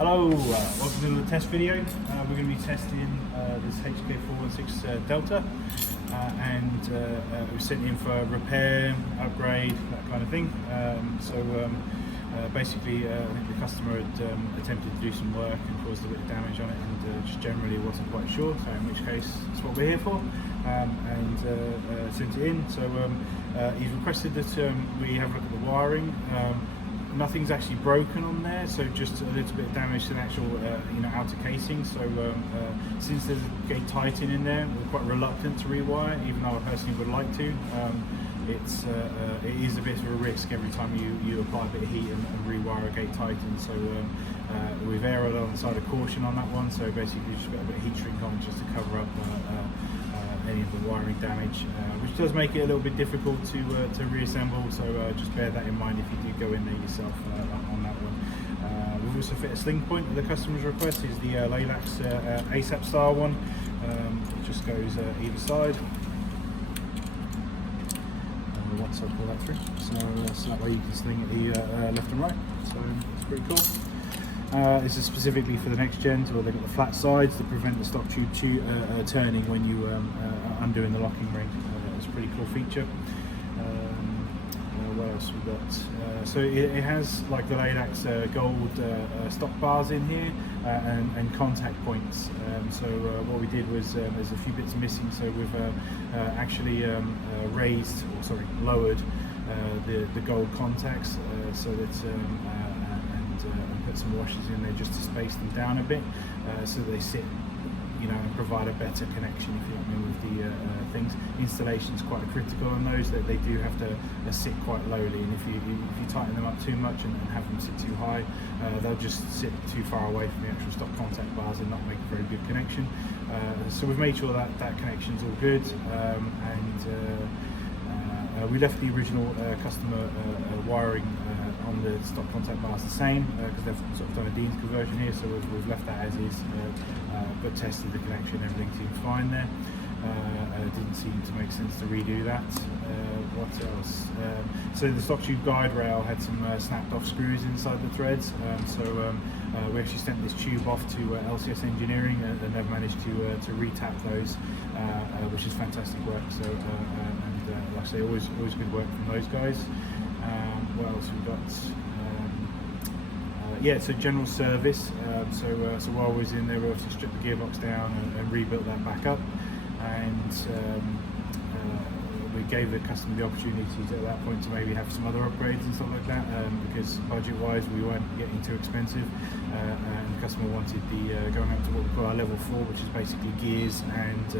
Hello, welcome to the test video. We're going to be testing this HK416 Delta and we sent in for repair, upgrade, that kind of thing. Basically I think the customer had attempted to do some work and caused a bit of damage on it and just generally wasn't quite sure, so in which case that's what we're here for, and sent it in. So he's requested that we have a look at the wiring. Nothing's actually broken on there, so just a little bit of damage to the actual outer casing. So since there's a gate tighten in there, we're quite reluctant to rewire, even though I personally would like to. It is a bit of a risk every time you apply a bit of heat and rewire a gate tighten. So we've erred on the side of caution on that one. So basically just put a bit of heat shrink on just to cover up any of the wiring damage, which does make it a little bit difficult to reassemble, so just bear that in mind if you do go in there yourself on that one. We've also fit a sling point at the customer's request. Is the Laylax Asap style one. It just goes either side. Once I pull that through, so that way you can sling it the left and right, so it's pretty cool. This is specifically for the next gen, so they've got the flat sides to prevent the stock tube turning when you are undoing the locking ring. It's a pretty cool feature. What else we got? So it has like the Laylax gold stock bars in here and contact points. So what we did was there's a few bits missing, so we've actually lowered the gold contacts so that and put some washers in there just to space them down a bit, so they sit, and provide a better connection, if you know what I mean, with the things. Installation is quite critical on those, that they do have to sit quite lowly, and if you tighten them up too much and have them sit too high, they'll just sit too far away from the actual stock contact bars and not make a very good connection. So we've made sure that connection's all good, we left the original customer wiring on the stock contact bars the same, because they've sort of done a Dean's conversion here, so we've left that as is, but tested the connection, everything seemed fine there. Didn't seem to make sense to redo that. What else? So the stock tube guide rail had some snapped off screws inside the threads, we actually sent this tube off to LCS Engineering, and they've managed to re-tap those, which is fantastic work. So like I say, always good work from those guys. What else we got? So general service. So while I was in there, we obviously stripped the gearbox down and rebuilt that back up, and we gave the customer the opportunity at that point to maybe have some other upgrades and stuff like that, because budget-wise we weren't getting too expensive, and the customer wanted the going up to what we call our level 4, which is basically gears and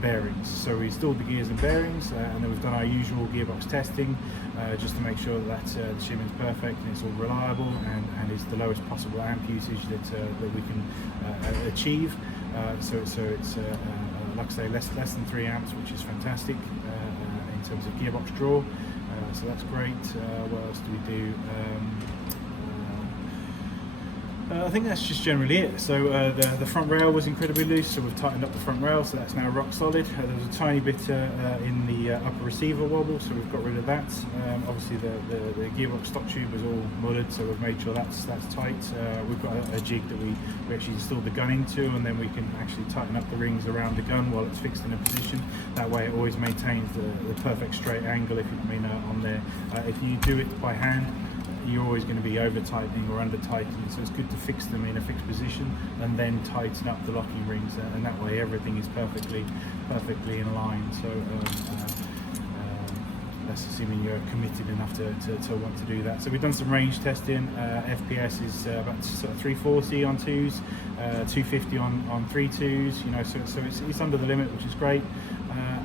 bearings. So we installed the gears and bearings, and then we've done our usual gearbox testing, just to make sure that the shimmer's perfect and it's all reliable and is the lowest possible amp usage that we can achieve. So it's like I say, less than 3 amps, which is fantastic in terms of gearbox draw. So that's great. What else do we do? I think that's just generally it. So the front rail was incredibly loose, so we've tightened up the front rail, so that's now rock solid. There was a tiny bit in the upper receiver wobble, so we've got rid of that. Obviously the gearbox stock tube was all mudded, so we've made sure that's tight. We've got a jig that we actually installed the gun into, and then we can actually tighten up the rings around the gun while it's fixed in a position. That way it always maintains the perfect straight angle, if you mean, on there. If you do it by hand, you're always going to be over tightening or under tightening, so it's good to fix them in a fixed position and then tighten up the locking rings, and that way everything is perfectly in line. So that's assuming you're committed enough to want to do that. So we've done some range testing. FPS is about sort of 340 on 2s, 250 on 3.2s, so it's under the limit, which is great.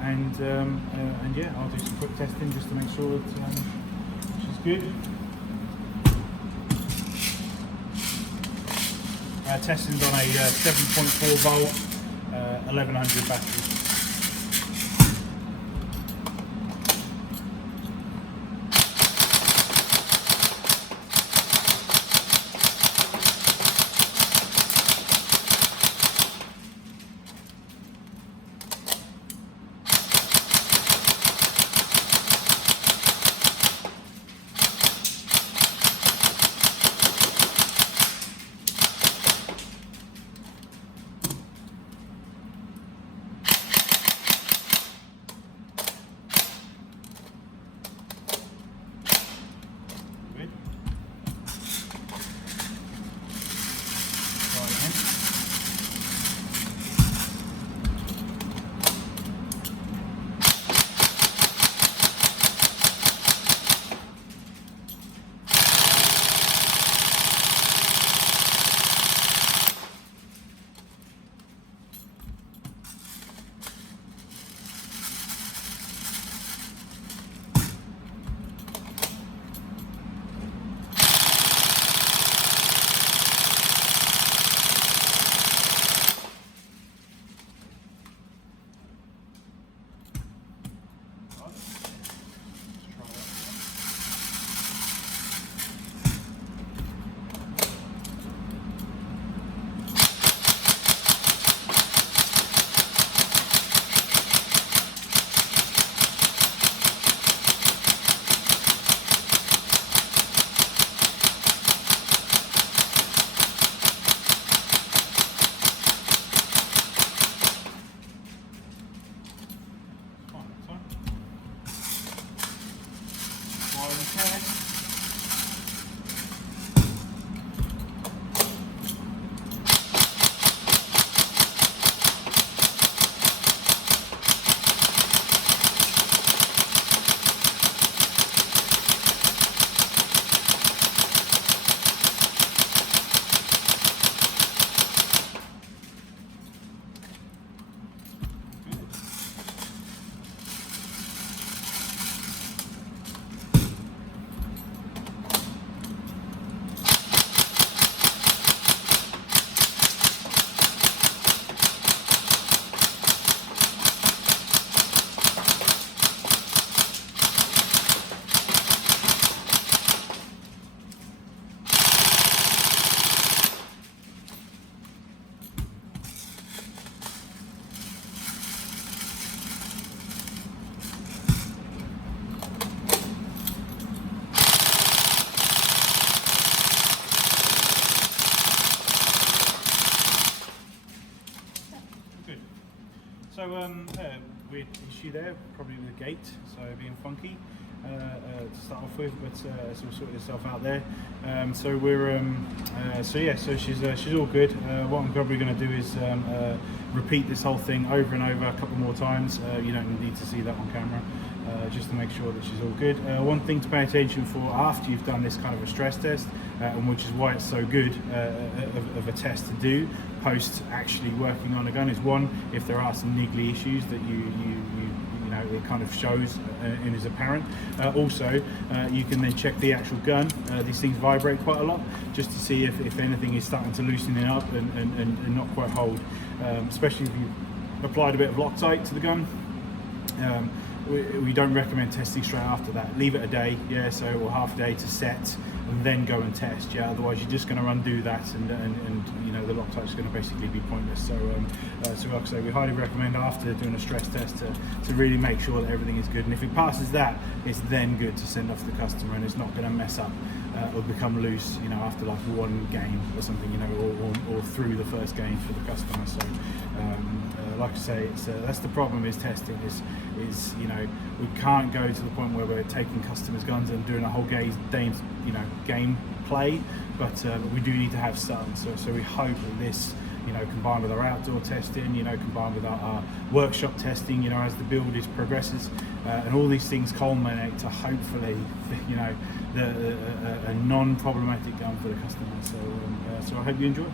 And yeah, I'll do some quick testing just to make sure that which is good. Testing's on a 7.4 volt, 1100 battery. weird issue there, probably with the gate, so being funky to start off with, but it's all sorted itself out there. So we're so she's all good. What I'm probably going to do is repeat this whole thing over and over a couple more times. You don't need to see that on camera, just to make sure that she's all good. One thing to pay attention for after you've done this kind of a stress test, and which is why it's so good of a test to do post actually working on a gun, is one, if there are some niggly issues that you know it kind of shows and is apparent. Also, you can then check the actual gun. These things vibrate quite a lot, just to see if anything is starting to loosen it up and not quite hold, especially if you've applied a bit of Loctite to the gun. We don't recommend testing straight after that. Leave it a day, yeah, or half a day to set, and then go and test, yeah. Otherwise, you're just going to undo that, and you know the Loctite's going to basically be pointless. So, so like I say, we highly recommend after doing a stress test to really make sure that everything is good. And if it passes that, it's then good to send off to the customer, and it's not going to mess up or become loose, you know, after like one game or something, you know, or through the first game for the customer. So, like I say, it's, that's the problem is testing. Is you know, we can't go to the point where we're taking customers' guns and doing a whole game play, but we do need to have some. So we hope that this, you know, combined with our outdoor testing, you know, combined with our workshop testing, you know, as the build progresses, and all these things culminate to hopefully, you know, a non-problematic gun for the customer. So I hope you enjoy.